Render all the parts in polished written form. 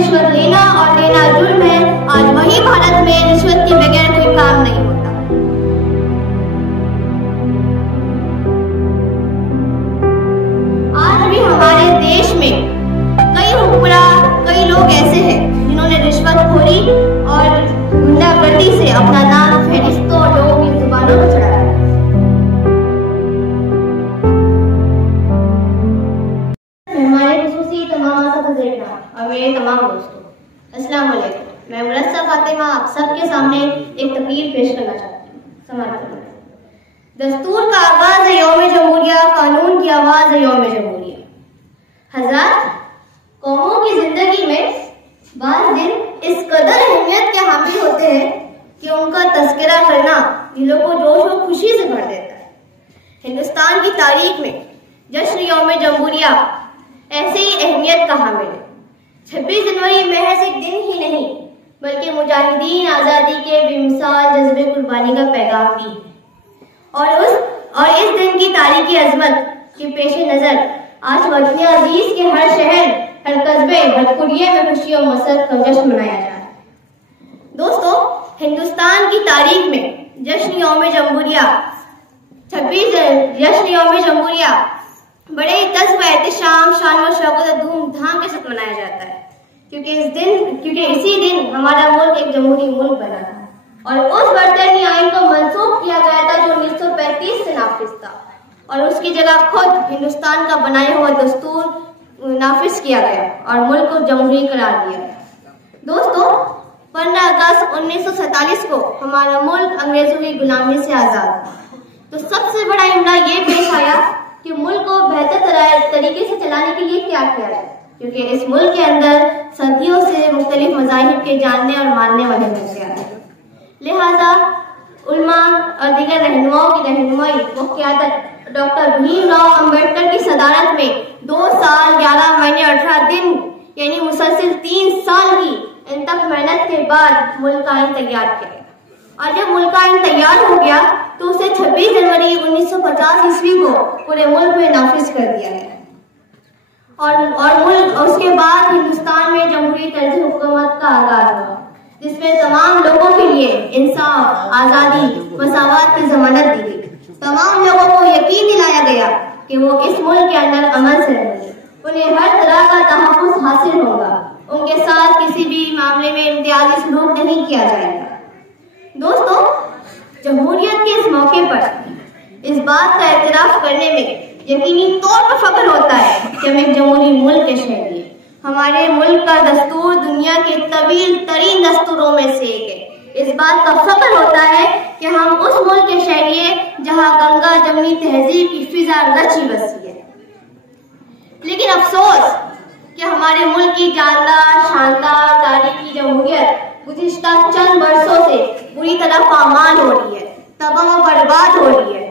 रिश्वत लेना और देना जुर्म है, आज वही भारत में रिश्वत के बगैर कोई काम नहीं होता। आज भी हमारे देश में कई हुक्मरान, कई लोग ऐसे हैं जिन्होंने रिश्वतखोरी और गुंडागर्दी से अपना नाम फहरिस्तों और लोगों की जुबानों पर चढ़ाया। हमारे खुसूसी तमाम और मेरे तमाम दोस्तों, अस्सलाम वालेकुम। मैं मुरस्सा फातिमा आप सबके सामने एक तकरीर पेश करना चाहती हूँ। समाअत करें। दस्तूर का आगाज है यौम जमहूरिया, कानून की आवाज है यौम जमहूरिया। हज़रात, कौमों की जिंदगी में बाज़ दिन इस कदर अहमियत के हामिल होते हैं कि उनका तज़किरा करना दिलों को जोश और खुशी से भर देता है। हिंदुस्तान की तारीख में जश्न यौम जमहूरिया ऐसे ही अहमियत का हामिल है। 26 जनवरी महज एक दिन ही नहीं बल्कि मुजाहिदीन आज़ादी के बेमिसाल जज्बे कुर्बानी का पैगाम भी है। और इस दिन की तारीखी अजमत के पेश नज़र आज वतन अजीज के हर शहर, हर कस्बे, हर कुरिये में खुशी और मसरत का जश्न मनाया जा रहा है। दोस्तों, हिंदुस्तान की तारीख में जश्न यौम जमहूरिया, 26 जश्न यौम जमहूरिया बड़े तज़्ज़ व एहतिशाम, शान और शौकत धूमधाम के साथ मनाया जाता है, क्योंकि इसी दिन हमारा मुल्क एक जमहूरी मुल्क बना था और उस बरतानी आइन को मंसूख किया गया था जो 1935 से नाफिज था और उसकी जगह खुद हिंदुस्तान का बनाया हुआ दस्तूर नाफिज किया गया और मुल्क को जमहूरी करार दिया गया। दोस्तों, 15 अगस्त 1947 को हमारा मुल्क अंग्रेजों की गुलामी से आजाद था। तो सबसे बड़ा इम्ला ये पेश आया कि मुल्क को बेहतर तरीके से चलाने के लिए क्या किया जाए, क्योंकि इस मुल्क के अंदर सदियों से मुख्तलिफ मज़ाहिब के जानने और मानने वाले मिल गया है। लिहाजा उलमा और दीगर रहनुमाओं की रहनुमाई व क़यादत डॉक्टर भीमराव अम्बेडकर की सदारत में 2 साल 11 महीने 18 दिन यानी मुसलसिल 3 साल की इंतक मेहनत के बाद मुल्क आइन तैयार किया गया। और जब मुल्क आइन तैयार हो गया तो उसे 26 जनवरी 1950 ईस्वी को पूरे मुल्क में नाफिज कर दिया गया और उसके बाद हिंदुस्तान में जमहूरी तर्ज हुकूमत का आगाज हुआ, जिसमें तमाम लोगों के लिए इंसाफ, आज़ादी, मसावत की जमानत दी गई। तमाम लोगों को यकीन दिलाया गया कि वो इस मुल्क के अंदर अमन से रहेंगे, उन्हें हर तरह का तहफ़्फ़ुज़ हासिल होगा, उनके साथ किसी भी मामले में इम्तियाजी सलूक नहीं किया जाएगा। दोस्तों, जमहूरियत के इस मौके पर इस बात का एतराफ़ करने में यकीनी तौर पर फख्र होता है कि हम एक जमहूरी मुल्क के शहरी हैं। हमारे मुल्क का दस्तूर दुनिया के तवील तरीन दस्तूरों में से एक है। इस बात का फख्र होता है कि हम उस मुल्क के शहरी हैं जहाँ गंगा जमनी तहजीब की फिजा रची बसी है। लेकिन अफसोस कि हमारे मुल्क की जानदार, शानदार तारीखी जमहूरियत गुज़िश्ता चंद बरसों से बुरी तरह पामाल हो रही है, तबाह व बर्बाद हो रही है।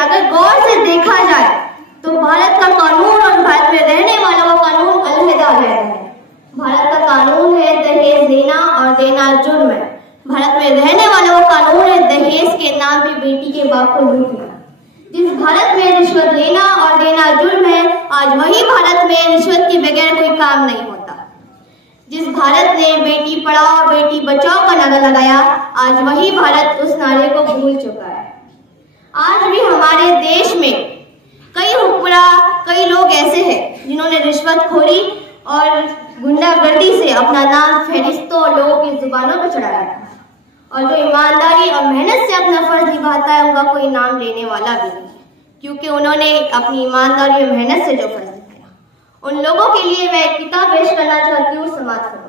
अगर गौर से देखा जाए तो भारत का कानून और भारत में रहने वालों का कानून अलग-अलग है। भारत का कानून है दहेज देना और देना जुर्म है। भारत में रहने वालों का कानून है दहेज के नाम पे बेटी के बाप को लूटना। जिस भारत में रिश्वत लेना और देना जुर्म है, आज वही भारत में रिश्वत के बगैर कोई काम नहीं होता। जिस भारत ने बेटी पढ़ाओ बेटी बचाओ का नारा लगाया, आज वही भारत उस नारे को भूल चुका है। आज भी हमारे देश में कई हुक्मरान, कई लोग ऐसे हैं जिन्होंने रिश्वतखोरी और गुंडागर्दी से अपना नाम फहरिस्तों और लोगों की जुबानों पर चढ़ाया है और जो ईमानदारी और मेहनत से अपना फर्ज निभाता है उनका कोई नाम लेने वाला भी नहीं, क्योंकि उन्होंने अपनी ईमानदारी और मेहनत से जो फर्ज निभाया। उन लोगों के लिए मैं एक किताब पेश करना चाहती हूँ। समाअत फरमाएं।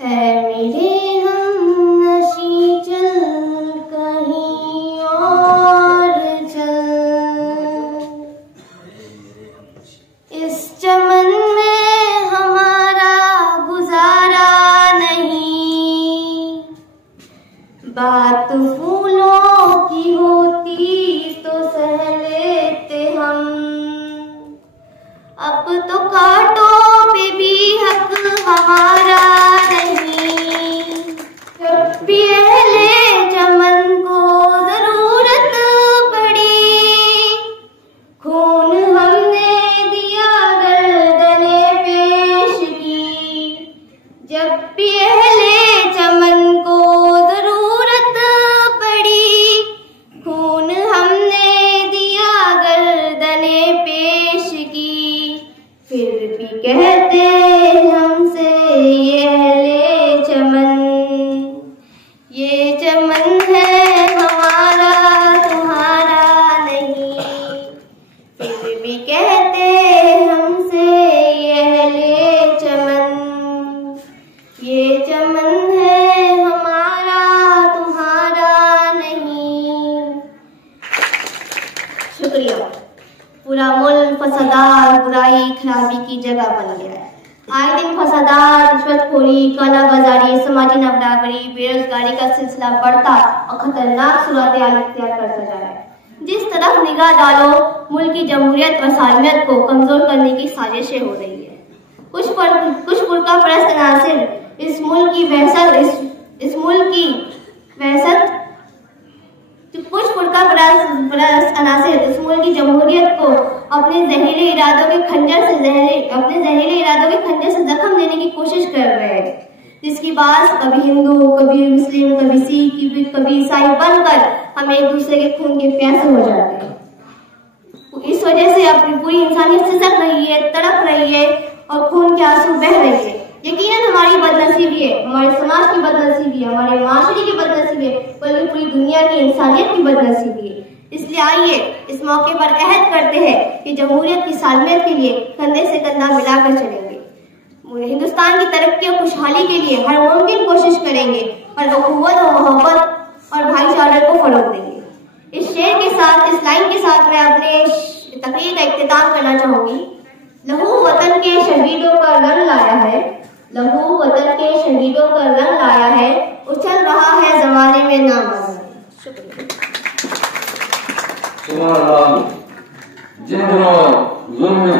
मेरे हमनशी चल कहीं और चल, इस चमन में हमारा गुजारा नहीं। बात फूलों की होती तो सह लेते हम, अब तो कांटों पे भी हक हमारा नहीं। जब भी अहले चमन को जरूरत पड़ी, खून हमने भी कहते हमसे ये चमन, ये चमन है हमारा तुम्हारा नहीं। शुक्रिया। पूरा मुल्क फसादात, बुराई, खराबी की जगह बन गया है। आए दिन फसादात, रिश्वतखोरी, काला बाजारी, समाजी नाबराबरी, बेरोजगारी का सिलसिला बढ़ता और खतरनाक सूरत हाल इख्तियार करता जा रहा है। जिस तरफ निगाह डालो मुल्क की जमहूरियत और सालमियत को कमजोर करने की साजिशें हो रही है। कुछ फुरका परस्त अनासिर इस मुल्क की जमहूरियत को अपने जहरीले इरादों के खंजर से जख्म देने की कोशिश कर रहे हैं, जिसकी बात कभी हिंदू, कभी मुस्लिम, कभी सिख, कभी ईसाई बनकर हम एक दूसरे के खून के प्यासे हो जाते हैं। इस वजह से अपनी पूरी इंसानियत सिसक रही है, तड़प रही है और खून के आंसू बह रहे हैं। यकीनन हमारी बदनसीबी है, हमारे समाज की बदनसीबी है, हमारे माशरे की बदनसीबी है, बल्कि पूरी दुनिया की इंसानियत की बदनसीबी है। इसलिए आइए इस मौके पर अहद करते हैं कि जमहूरियत की सालमियत के लिए कंधे से कंधा मिलाकर चलेंगे, हिंदुस्तान की तरक्की और खुशहाली के लिए हर मुमकिन कोशिश करेंगे और अखुव्वत और मोहब्बत और भाईचारे को फरोग देंगे। इस शेर के साथ, इस लाइन के साथ मैं अपने तकरीर का इख्तिताम करना चाहूंगी। लहू वतन के शहीदों का रंग लाया है, लहू वतन के शहीदों का रंग लाया है, उछल रहा है जमाने में नाम। शुक्रिया। जिन दिनों जुल्म की